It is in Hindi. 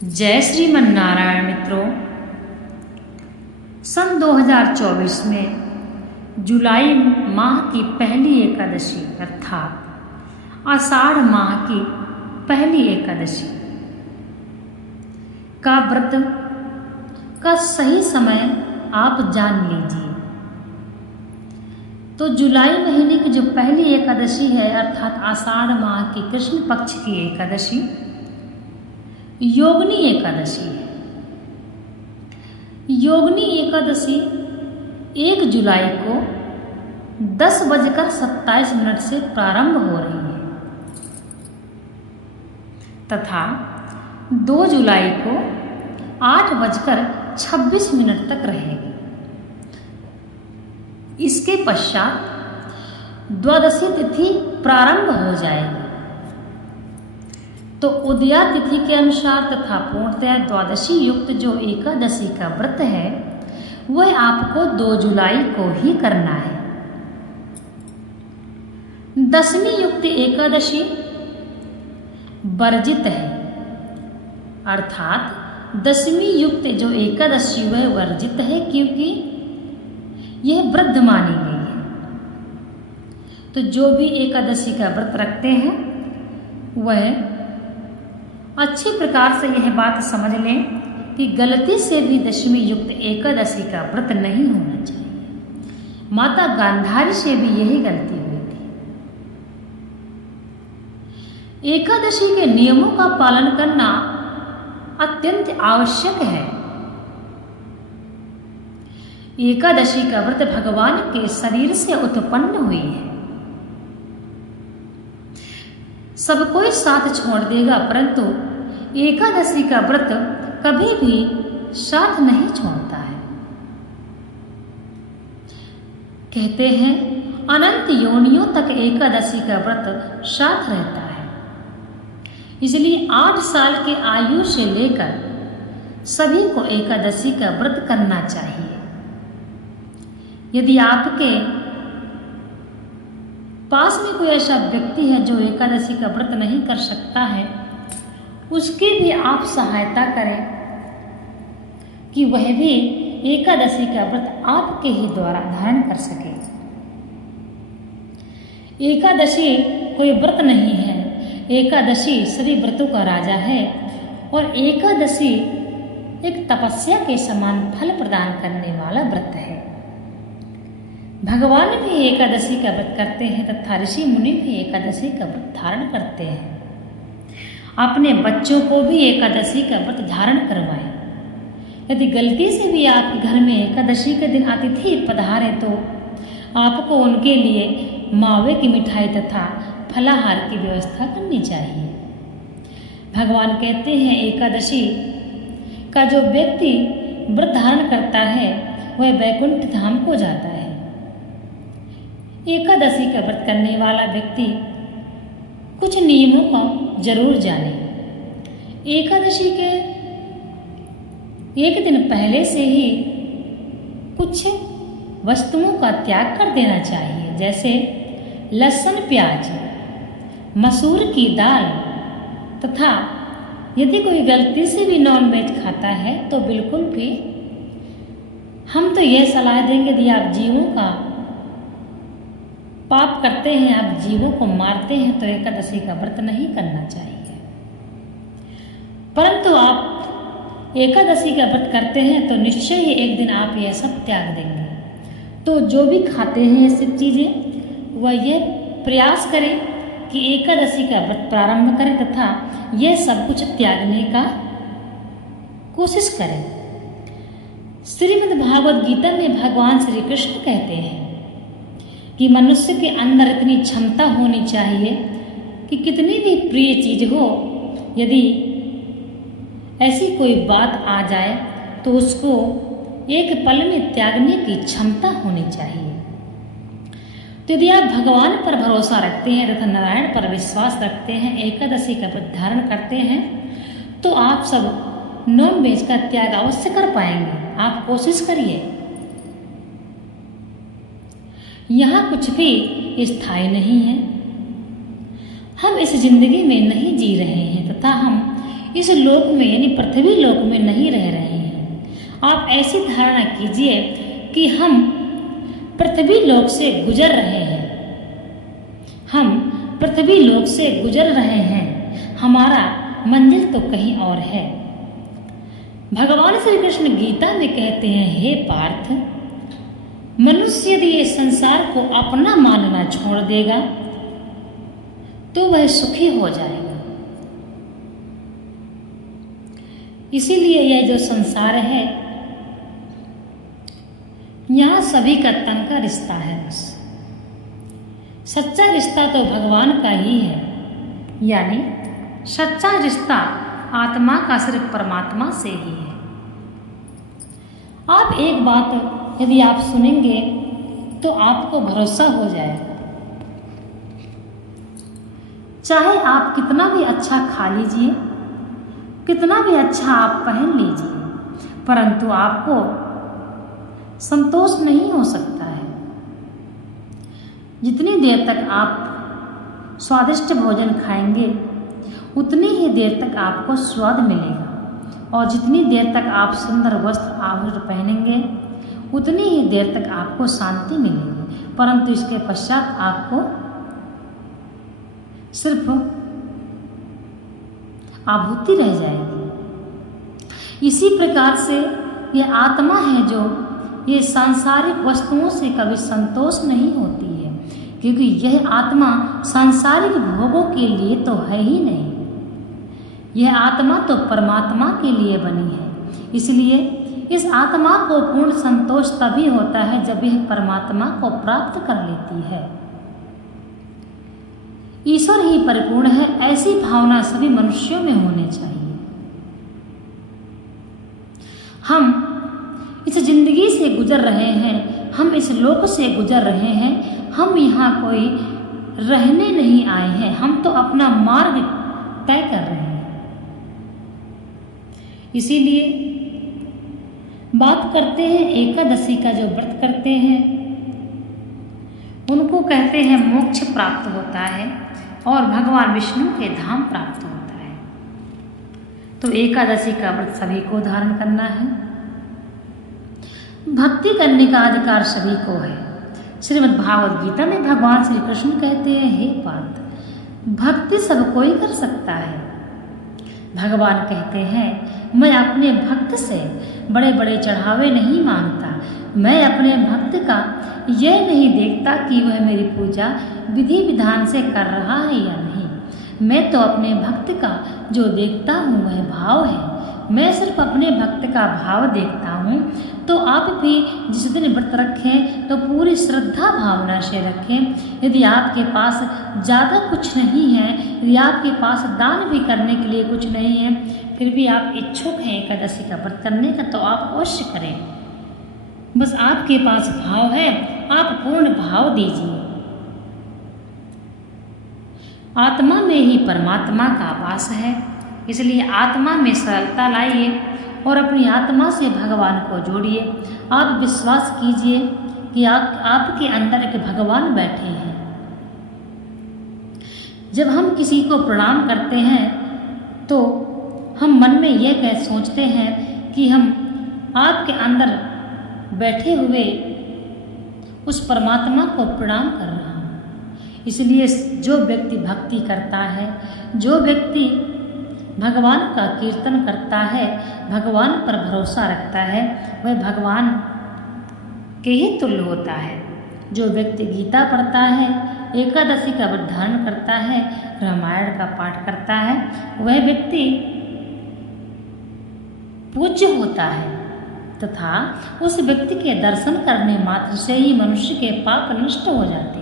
जय श्रीमन नारायण मित्रों। सन 2024 में जुलाई माह की पहली एकादशी अर्थात आषाढ़ माह की पहली एकादशी का व्रत का सही समय आप जान लीजिए। तो जुलाई महीने की जो पहली एकादशी है अर्थात आषाढ़ माह की कृष्ण पक्ष की एकादशी योगिनी एकादशी है। योगिनी एकादशी 1 जुलाई को 10:27 से प्रारंभ हो रही है तथा 2 जुलाई को 8:26 तक रहेगी। इसके पश्चात द्वादशी तिथि प्रारंभ हो जाएगी। तो उदया तिथि के अनुसार तथा पूर्णतः द्वादशी युक्त जो एकादशी का व्रत है वह आपको 2 जुलाई को ही करना है। दशमी युक्त एकादशी वर्जित है अर्थात दशमी युक्त जो एकादशी वह वर्जित है क्योंकि यह वृद्ध मानी गई है। तो जो भी एकादशी का व्रत रखते हैं वह अच्छी प्रकार से यह बात समझ लें कि गलती से भी दशमी युक्त एकादशी का व्रत नहीं होना चाहिए। माता गांधारी से भी यही गलती हुई थी। एकादशी के नियमों का पालन करना अत्यंत आवश्यक है। एकादशी का व्रत भगवान के शरीर से उत्पन्न हुई है। सब कोई साथ छोड़ देगा परंतु एकादशी का व्रत कभी भी साथ नहीं छोड़ता है। कहते हैं अनंत योनियों तक एकादशी का व्रत साथ रहता है। इसलिए 8 साल के आयु से लेकर सभी को एकादशी का व्रत करना चाहिए। यदि आपके पास में कोई ऐसा व्यक्ति है जो एकादशी का व्रत नहीं कर सकता है उसकी भी आप सहायता करें कि वह भी एकादशी का व्रत आपके ही द्वारा धारण कर सके। एकादशी कोई व्रत नहीं है, एकादशी सभी व्रतों का राजा है और एकादशी एक तपस्या के समान फल प्रदान करने वाला व्रत है। भगवान भी एकादशी का व्रत करते हैं तथा ऋषि मुनि भी एकादशी का व्रत धारण करते हैं। अपने बच्चों को भी एकादशी का व्रत धारण करवाएं। यदि गलती से भी आपके घर में एकादशी के दिन अतिथि पधारे तो आपको उनके लिए मावे की मिठाई तथा फलाहार की व्यवस्था करनी चाहिए। भगवान कहते हैं एकादशी का जो व्यक्ति व्रत धारण करता है वह वैकुंठ धाम को जाता है। एकादशी का व्रत करने वाला व्यक्ति कुछ नियमों को जरूर जाने। एकादशी के एक दिन पहले से ही कुछ वस्तुओं का त्याग कर देना चाहिए जैसे लहसुन प्याज, मसूर की दाल तथा यदि कोई गलती से भी नॉनवेज खाता है तो बिल्कुल भी हम तो यह सलाह देंगे यदि आप जीवों का पाप करते हैं, आप जीवों को मारते हैं तो एकादशी का व्रत नहीं करना चाहिए। परंतु आप एकादशी का व्रत करते हैं तो निश्चय ही एक दिन आप यह सब त्याग देंगे। तो जो भी खाते हैं ये सब चीज़ें वह यह प्रयास करें कि एकादशी का व्रत प्रारंभ करें तथा यह सब कुछ त्यागने का कोशिश करें। श्रीमद् भागवत गीता में भगवान श्री कृष्ण कहते हैं कि मनुष्य के अंदर इतनी क्षमता होनी चाहिए कि कितनी भी प्रिय चीज हो यदि ऐसी कोई बात आ जाए तो उसको एक पल में त्यागने की क्षमता होनी चाहिए। तो यदि आप भगवान पर भरोसा रखते हैं तथा नारायण पर विश्वास रखते हैं, एकादशी का व्रत धारण करते हैं तो आप सब नॉन वेज का त्याग अवश्य कर पाएंगे। आप कोशिश करिए। यहाँ कुछ भी स्थायी नहीं है। हम इस जिंदगी में नहीं जी रहे हैं तथा हम इस लोक में यानी पृथ्वी लोक में नहीं रह रहे हैं। आप ऐसी धारणा कीजिए कि हम पृथ्वी लोक से गुजर रहे हैं। हम पृथ्वी लोक से गुजर रहे हैं, हमारा मंजिल तो कहीं और है। भगवान श्री कृष्ण गीता में कहते हैं, हे पार्थ, मनुष्य यदि ये संसार को अपना मानना छोड़ देगा तो वह सुखी हो जाएगा। इसीलिए यह जो संसार है, यहाँ सभी का तन का रिश्ता है। बस सच्चा रिश्ता तो भगवान का ही है, यानी सच्चा रिश्ता आत्मा का सिर्फ परमात्मा से ही है। आप एक बात यदि आप सुनेंगे तो आपको भरोसा हो जाएगा। चाहे आप कितना भी अच्छा खा लीजिए, कितना भी अच्छा आप पहन लीजिए, परंतु आपको संतोष नहीं हो सकता है। जितनी देर तक आप स्वादिष्ट भोजन खाएंगे उतनी ही देर तक आपको स्वाद मिलेगा, और जितनी देर तक आप सुंदर वस्त्र आभूषण पहनेंगे उतनी ही देर तक आपको शांति मिलेगी, परंतु इसके पश्चात आपको सिर्फ आभूति रह जाएगी। इसी प्रकार से यह आत्मा है जो ये सांसारिक वस्तुओं से कभी संतोष नहीं होती है, क्योंकि यह आत्मा सांसारिक भोगों के लिए तो है ही नहीं। यह आत्मा तो परमात्मा के लिए बनी है। इसलिए इस आत्मा को पूर्ण संतोष तभी होता है जब यह परमात्मा को प्राप्त कर लेती है। ईश्वर ही परिपूर्ण है, ऐसी भावना सभी मनुष्यों में होनी चाहिए। हम इस जिंदगी से गुजर रहे हैं, हम इस लोक से गुजर रहे हैं, हम यहाँ कोई रहने नहीं आए हैं, हम तो अपना मार्ग तय कर रहे हैं। इसीलिए बात करते हैं एकादशी का, जो व्रत करते हैं उनको कहते हैं मोक्ष प्राप्त होता है और भगवान विष्णु के धाम प्राप्त होता है। तो एकादशी का व्रत सभी को धारण करना है। भक्ति करने का अधिकार सभी को है। श्रीमद् भागवत गीता में भगवान श्री कृष्ण कहते हैं, हे पार्थ, भक्ति सब कोई कर सकता है। भगवान कहते हैं, मैं अपने भक्त से बड़े बड़े चढ़ावे नहीं मांगता। मैं अपने भक्त का यह नहीं देखता कि वह मेरी पूजा विधि विधान से कर रहा है या नहीं। मैं तो अपने भक्त का जो देखता हूँ वह भाव है। मैं सिर्फ अपने भक्त का भाव देखता हूँ। तो आप भी जिस दिन व्रत रखें तो पूरी श्रद्धा भावना से रखें। यदि आपके पास ज़्यादा कुछ नहीं है, यदि आपके पास दान भी करने के लिए कुछ नहीं है, फिर भी आप इच्छुक हैं एकादशी का व्रत करने का, तो आप अवश्य करें। बस आपके पास भाव है, आप पूर्ण भाव दीजिए। आत्मा में ही परमात्मा का वास है, इसलिए आत्मा में सरलता लाइए और अपनी आत्मा से भगवान को जोड़िए। आप विश्वास कीजिए कि आपके अंदर एक भगवान बैठे हैं। जब हम किसी को प्रणाम करते हैं तो हम मन में यह कह सोचते हैं कि हम आपके अंदर बैठे हुए उस परमात्मा को प्रणाम कर रहा हूँ। इसलिए जो व्यक्ति भक्ति करता है, जो व्यक्ति भगवान का कीर्तन करता है, भगवान पर भरोसा रखता है, वह भगवान के ही तुल्य होता है। जो व्यक्ति गीता पढ़ता है, एकादशी का व्रत धारण करता है, रामायण का पाठ करता है, वह व्यक्ति पूज्य होता है तथा उस व्यक्ति के दर्शन करने मात्र से ही मनुष्य के पाप नष्ट हो जाते हैं।